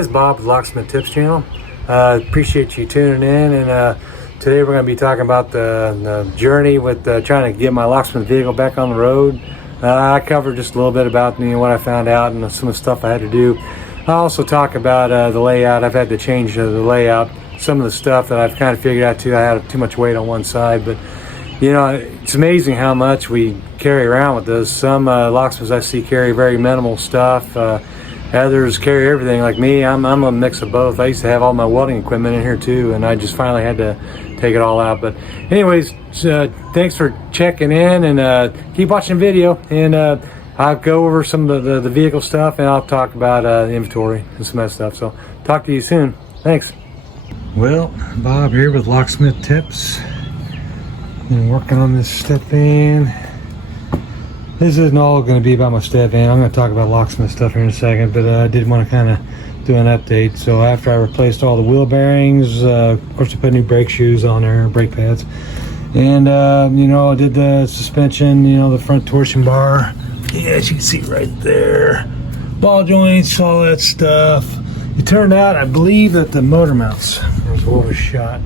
is Bob with Locksmith Tips channel. Appreciate you tuning in, and today we're going to be talking about the journey with trying to get my locksmith vehicle back on the road. I covered just a little bit about what I found out and some of the stuff I had to do. I also talk about the layout. I've had to change the layout. Some of the stuff that I've kind of figured out too. I had too much weight on one side, but you know, it's amazing how much we carry around with this. Some locksmiths I see carry very minimal stuff. Others carry everything. Like me, I'm a mix of both. I used to have all my welding equipment in here too, and I just finally had to take it all out. But anyways, thanks for checking in, and keep watching the video, and I'll go over some of the vehicle stuff, and I'll talk about inventory and some of that stuff. So talk to you soon. Thanks. Well, Bob here with Locksmith Tips. Been working on this Stepvan. This isn't all going to be about my Stepvan. I'm going to talk about locksmith stuff here in a second, but I did want to kind of do an update. So after I replaced all the wheel bearings, of course I put new brake shoes on there, brake pads, and you know, I did the suspension, you know, the front torsion bar. Yeah, as you can see right there, ball joints, all that stuff. It turned out, I believe, that the motor mounts was what was shot.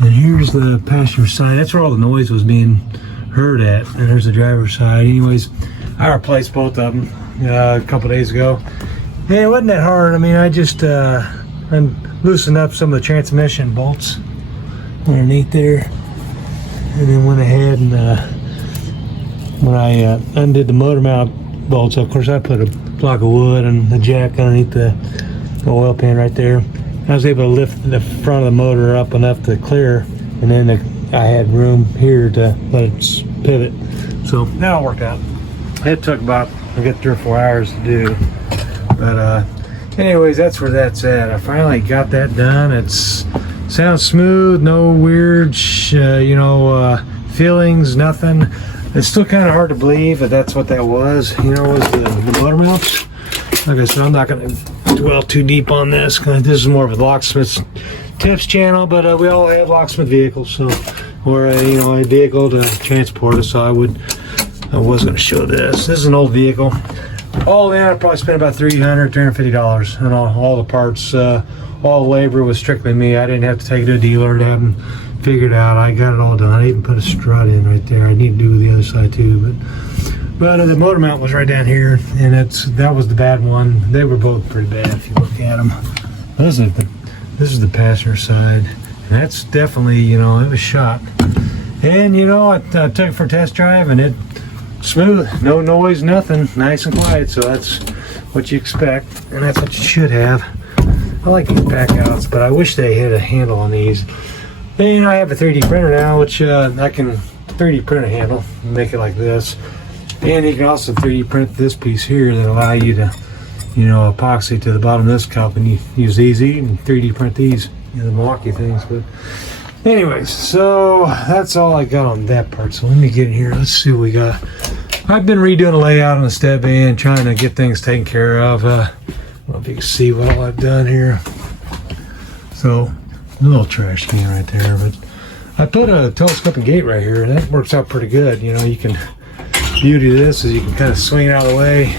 And here's the passenger side. That's where all the noise was being heard at, and there's the driver's side. Anyways, I replaced both of them a couple days ago. Hey, it wasn't that hard. I mean, I just loosened up some of the transmission bolts underneath there, and then went ahead and when I undid the motor mount bolts, of course I put a block of wood and the jack underneath the oil pan right there. I was able to lift the front of the motor up enough to clear, and then I had room here to let it pivot. So now it worked out. It took about, I got 3 or 4 hours to do. But anyways, that's where that's at. I finally got that done. It's sounds smooth, no weird feelings, nothing. It's still kind of hard to believe that that's what that was. You know, was the motor mounts. Like I said, I'm not going to dwell too deep on this, because this is more of a Locksmith Tips channel, but we all have locksmith vehicles, so, or a vehicle to transport us. So I was going to show this. This is an old vehicle. All in, I probably spent about $350 on all the parts. All the labor was strictly me. I didn't have to take it to a dealer to have them figured out. I got it all done. I even put a strut in right there. I need to do the other side too, but the motor mount was right down here, and that was the bad one. They were both pretty bad if you look at them. This is the passenger side, and that's definitely, it was shot. And I took it for a test drive, and it smooth, no noise, nothing, nice and quiet. So that's what you expect, and that's what you should have. I like these back outs, but I wish they had a handle on these. And I have a 3D printer now, which I can 3D print a handle and make it like this. And you can also 3D print this piece here that allow you to, epoxy to the bottom of this cup, and you use these. You can 3D print these, the Milwaukee things. But anyways, so that's all I got on that part. So let me get in here. Let's see what we got. I've been redoing the layout on the Stepvan, trying to get things taken care of. I don't know if you can see what all I've done here. So a little trash can right there, but I put a telescopic gate right here, and that works out pretty good. You can, beauty of this is you can kind of swing it out of the way.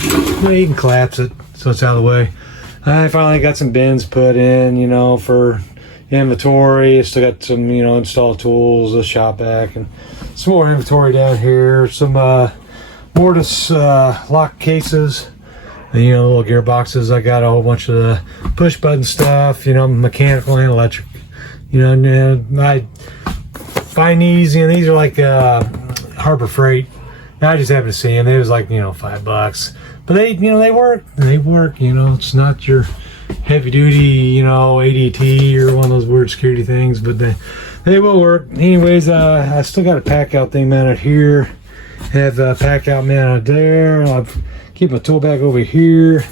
You can collapse it so it's out of the way. I finally got some bins put in, for inventory. Still got some, install tools, a shop vac, and some more inventory down here. Some mortise lock cases, and, little gearboxes. I got a whole bunch of the push button stuff, mechanical and electric. And I find these, these are like Harbor Freight. I just happened to see them. They was like, $5. But they, they work. It's not your heavy duty, ADT or one of those weird security things, but they will work. Anyways, I still got a pack out thing mounted here. Have a pack out mounted there. I'll keep my tool bag over here.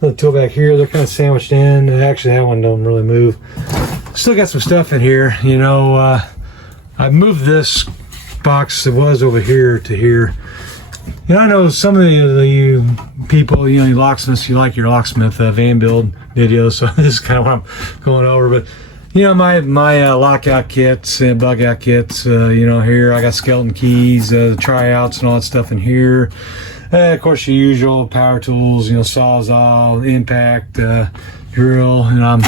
Another tool bag here. They're kind of sandwiched in. Actually, that one don't really move. Still got some stuff in here. I moved this box that was over here to here. I know some of you people, you locksmiths, you like your locksmith van build videos, so this is kind of what I'm going over. But my lockout kits and bug out kits, here I got skeleton keys, tryouts and all that stuff in here. Of course, your usual power tools, you know, sawzall, impact, drill, and I'm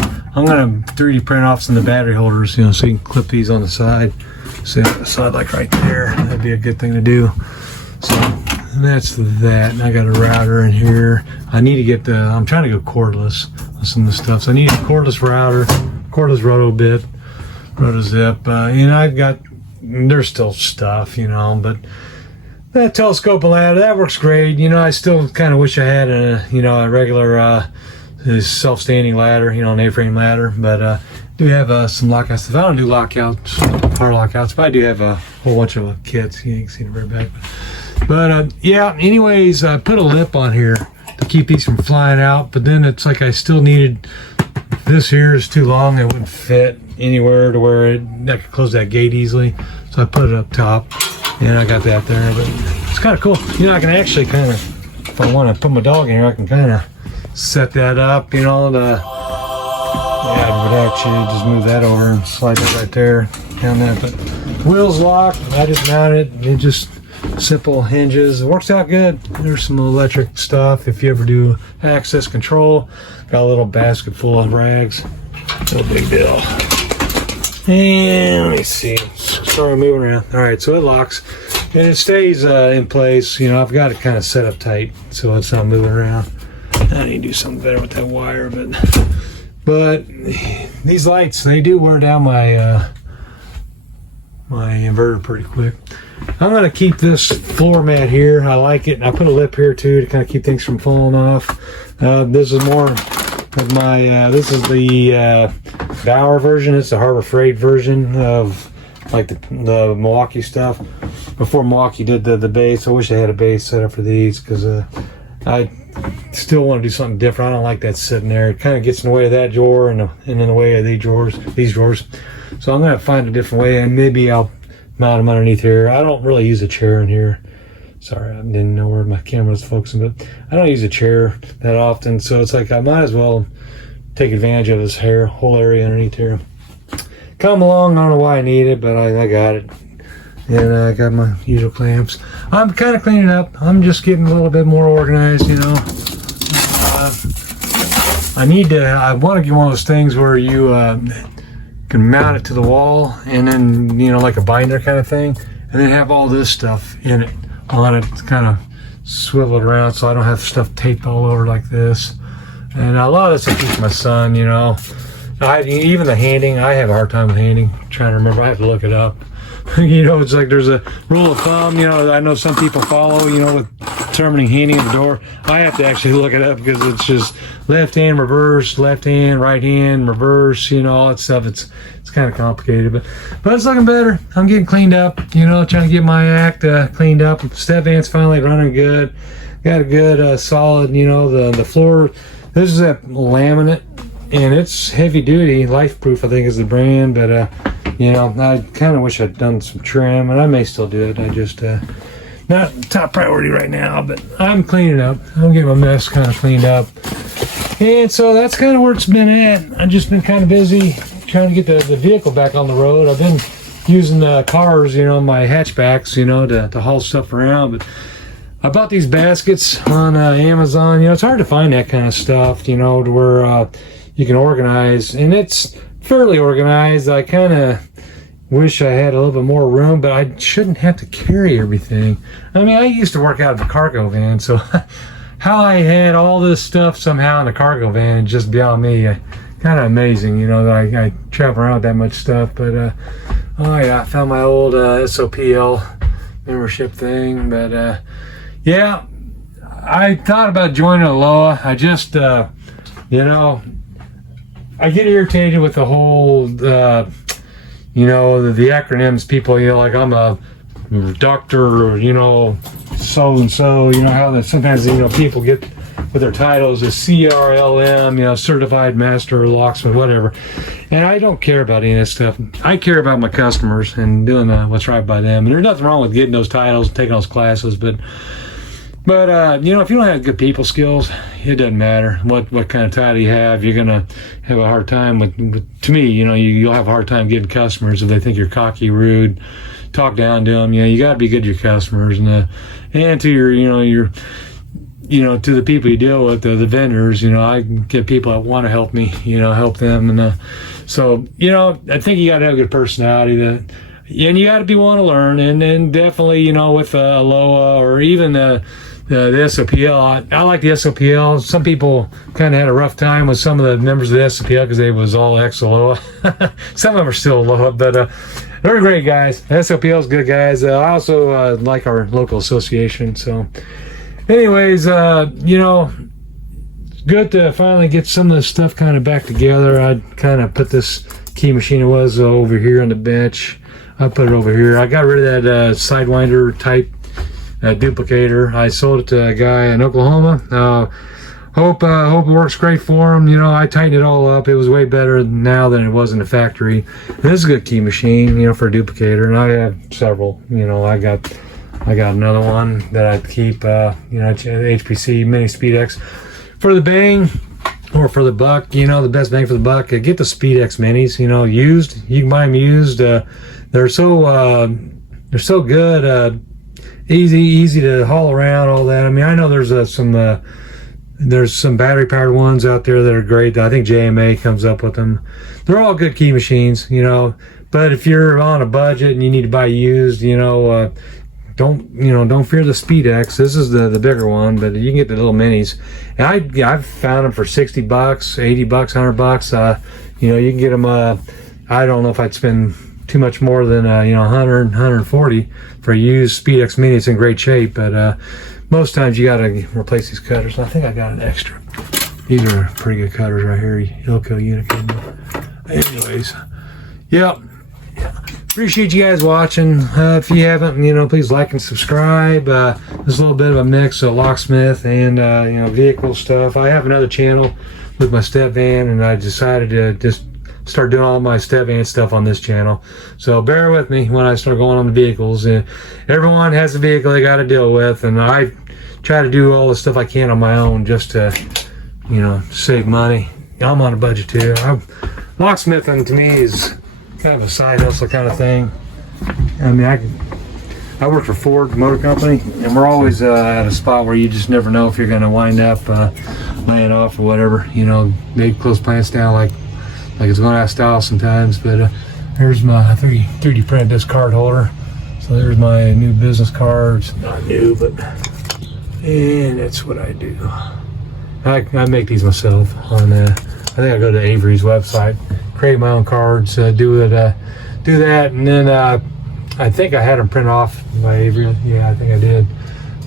gonna 3D print off some of the battery holders, you know, so you can clip these on the side. So on the side, like right there, that'd be a good thing to do. So that's that. And I got a router in here. I need to get the. I'm trying to go cordless with some of the stuff. So I need a cordless router, cordless roto bit, roto zip. And I've got. There's still stuff, you know, but that telescope ladder, that works great. You know, I still kind of wish I had a, you know, a regular self-standing ladder, you know, an A-frame ladder. But do have some lockout stuff. I don't do lockouts, car lockouts, but I do have a whole bunch of kits. You can see the very back. But yeah, anyways, I put a lip on here to keep these from flying out. But then it's like I still needed, this here is too long. It wouldn't fit anywhere to where I could close that gate easily. So I put it up top, and I got that there. But it's kind of cool. You know, I can actually kind of, if I want to put my dog in here, I can kind of set that up, you know, yeah, I would actually just move that over and slide it right there down there. But wheels locked. I just mounted it. It just simple hinges. It works out good. There's some electric stuff if you ever do access control. Got a little basket full of rags. No big deal. And let me see. Sorry, I'm moving around. All right, so it locks and it stays in place. You know, I've got it kind of set up tight so it's not moving around. I need to do something better with that wire, but these lights, they do wear down my my inverter pretty quick. I'm gonna keep this floor mat here. I like it. I put a lip here too to kind of keep things from falling off. This is more of my. This is the Bauer version. It's the Harbor Freight version of like the Milwaukee stuff. Before Milwaukee did the base, I wish I had a base set up for these because I still want to do something different. I don't like that sitting there. It kind of gets in the way of that drawer and in the way of these drawers. So I'm going to find a different way, and maybe I'll mount them underneath here. I don't really use a chair in here. Sorry, I didn't know where my camera was focusing, but I don't use a chair that often. So it's like I might as well take advantage of this whole area underneath here. Come along, I don't know why I need it, but I got it. And I got my usual clamps. I'm kind of cleaning up. I'm just getting a little bit more organized, you know. I want to get one of those things where you can mount it to the wall and then, you know, like a binder kind of thing, and then have all this stuff in it on it, kind of swivel it around so I don't have stuff taped all over like this. And a lot of this I teach my son, you know. Even the handing, I have a hard time with handing. I'm trying to remember, I have to look it up. You know, it's like there's a rule of thumb, you know, I know some people follow, you know, with determining handing of the door. I have to actually look it up because it's just left hand, reverse, left hand, right hand, reverse, you know, all that stuff. It's kind of complicated, but it's looking better. I'm getting cleaned up, you know, trying to get my act cleaned up. Stepvan's finally running good. Got a good solid, you know, the floor. This is a laminate, and it's heavy duty. Life Proof, I think, is the brand, but you know, I kind of wish I'd done some trim, and I may still do it. I just not top priority right now, but I'm cleaning up. I'm getting my mess kind of cleaned up, and so that's kind of where it's been at. I've just been kind of busy trying to get the vehicle back on the road. I've been using the cars, you know, my hatchbacks, you know, to haul stuff around, but I bought these baskets on Amazon. You know, it's hard to find that kind of stuff, you know, to where you can organize, and it's fairly organized. I kind of wish I had a little bit more room, but I shouldn't have to carry everything. I mean, I used to work out of the cargo van, so how I had all this stuff somehow in the cargo van is just beyond me. Kind of amazing, you know, that I travel around with that much stuff. But oh yeah, I found my old SOPL membership thing. But yeah, I thought about joining Aloha. I just you know, I get irritated with the whole you know, the acronyms. People, you know, like I'm a doctor, or, you know, so and so, you know, how that sometimes, you know, people get with their titles as CRLM, you know, certified master, locksmith, whatever. And I don't care about any of this stuff. I care about my customers and doing what's right by them. And there's nothing wrong with getting those titles, taking those classes, but you know, if you don't have good people skills, it doesn't matter what kind of title you have. You're gonna have a hard time with to me, you know, you'll have a hard time getting customers if they think you're cocky, rude, talk down to them. You got to be good to your customers and to your to the people you deal with, the vendors. I get people that want to help me, help them, and so I think you got to have a good personality and you got to be willing to learn, and definitely with Aloha or even the SOPL. I like the SOPL. Some people kind of had a rough time with some of the members of the SOPL because they was all ex-Aloha. Some of them are still Aloha, but they're great guys. SOPL is good guys. I also like our local association. So anyways, good to finally get some of this stuff kind of back together. I kind of put this key machine, it was over here on the bench. I put it over here. I got rid of that Sidewinder type duplicator. I sold it to a guy in Oklahoma. Hope it works great for him. I tightened it all up. It was way better now than it was in the factory. And this is a good key machine, for a duplicator, and I have several. I got another one that I keep. HPC Mini SpeedX for the bang or for the buck. The best bang for the buck. Get the SpeedX Minis. Used. You can buy them used. They're so good. Easy to haul around, all that. I mean, I know there's some battery powered ones out there that are great. I think JMA comes up with them. They're all good key machines, but if you're on a budget and you need to buy used, don't fear the SpeedX. This is the bigger one, but you can get the little minis. And I've found them for $60, $80, $100. You can get them. I don't know if I'd spend too much more than 100, 140 for a used SpeedX Mini. It's in great shape, but most times you got to replace these cutters. I think I got an extra. These are pretty good cutters right here. Ilco Unikin. Anyways, yeah. Appreciate you guys watching. If you haven't, please like and subscribe. There's a little bit of a mix of locksmith and vehicle stuff. I have another channel with my Stepvan, and I decided to just start doing all my Stepvan stuff on this channel. So bear with me when I start going on the vehicles. Everyone has a vehicle they got to deal with, and I try to do all the stuff I can on my own just to, save money. I'm on a budget too. Locksmithing to me is kind of a side hustle kind of thing. I mean, I work for Ford Motor Company, and we're always at a spot where you just never know if you're going to wind up laying off or whatever. They close plants down like it's going out of style sometimes. But here's my 3D printed this card holder. So there's my new business cards. Not new, but and that's what I do. I make these myself on I think I go to Avery's website, create my own cards, do that, and then I think I had them printed off by Avery. Yeah, I think I did.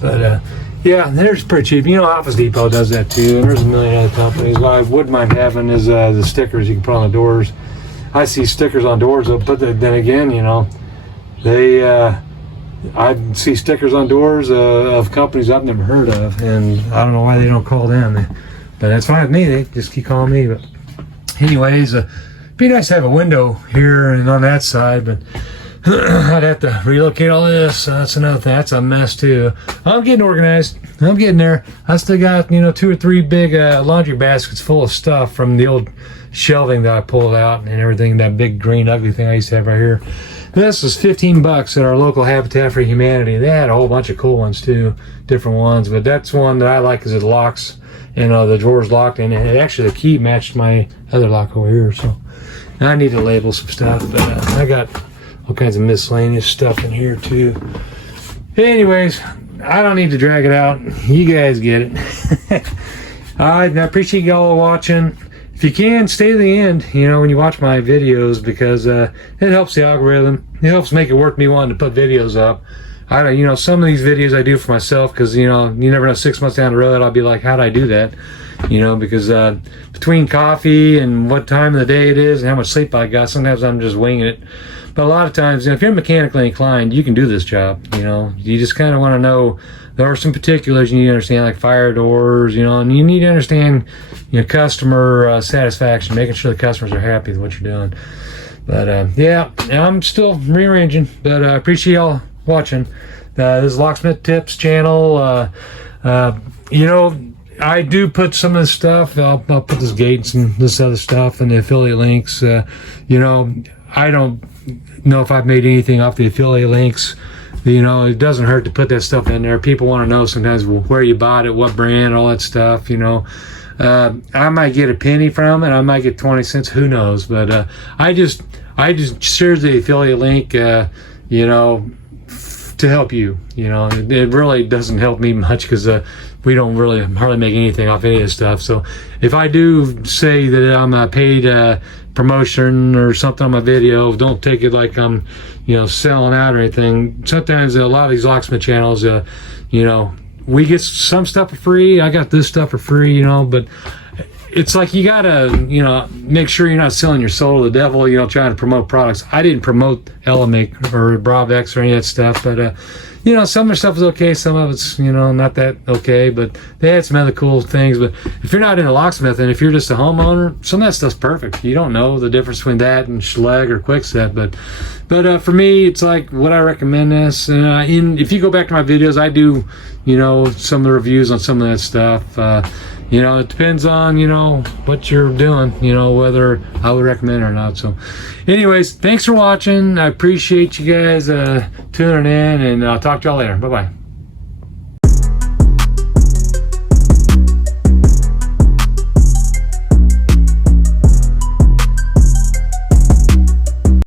But yeah, they're pretty cheap. Office Depot does that too, and there's a million other companies. What I wouldn't mind having is the stickers you can put on the doors. I see stickers on doors, but then again, I see stickers on doors of companies I've never heard of, and I don't know why they don't call them. But that's fine with me. They just keep calling me. But anyways, be nice to have a window here and on that side, but I'd have to relocate all this. That's another thing. That's a mess too. I'm getting organized. I'm getting there. I still got 2 or 3 big laundry baskets full of stuff from the old shelving that I pulled out and everything. That big green ugly thing I used to have right here. This was $15 at our local Habitat for Humanity. They had a whole bunch of cool ones too, different ones. But that's one that I like because it locks and the drawer's locked, and actually the key matched my other lock over here. So I need to label some stuff, but I got all kinds of miscellaneous stuff in here too. Anyways, I don't need to drag it out. You guys get it. I appreciate y'all watching. If you can, stay to the end, when you watch my videos, because it helps the algorithm. It helps make it worth me wanting to put videos up. I don't, some of these videos I do for myself because, you never know, 6 months down the road, I'll be like, how'd I do that? Because between coffee and what time of the day it is and how much sleep I got, sometimes I'm just winging it. But a lot of times, if you're mechanically inclined, you can do this job, You just kind of want to know, there are some particulars you need to understand, like fire doors, and you need to understand, customer satisfaction, making sure the customers are happy with what you're doing. But yeah, I'm still rearranging, but I appreciate y'all watching. This is Locksmith Tips channel. I do put some of this stuff, I'll put this gates and this other stuff and the affiliate links. I don't know if I've made anything off the affiliate links. You know, it doesn't hurt to put that stuff in there. People want to know sometimes where you bought it, what brand, all that stuff, you know. I might get a penny from it, I might get 20 cents, who knows, but I just share the affiliate link, you know, to help you. You know, it really doesn't help me much because we don't really hardly make anything off any of this stuff. So if I do say that I'm a paid promotion or something on my video, don't take it like I'm, you know, selling out or anything. Sometimes a lot of these locksmith channels, you know, we get some stuff for free. I got this stuff for free, you know, but it's like you gotta, you know, make sure you're not selling your soul to the devil, you know, trying to promote products. I didn't promote Element or Bravex or any of that stuff, but you know, some of the stuff is okay, some of it's, you know, not that okay, but they had some other cool things. But if you're not into locksmithing, if you're just a homeowner, some of that stuff's perfect. You don't know the difference between that and Schleg or Quickset, but for me, it's like, would I recommend this? And if you go back to my videos, I do, you know, some of the reviews on some of that stuff. You know, it depends on, you know, what you're doing, you know, whether I would recommend it or not. So anyways, thanks for watching. I appreciate you guys tuning in, and I'll talk to y'all later. Bye-bye.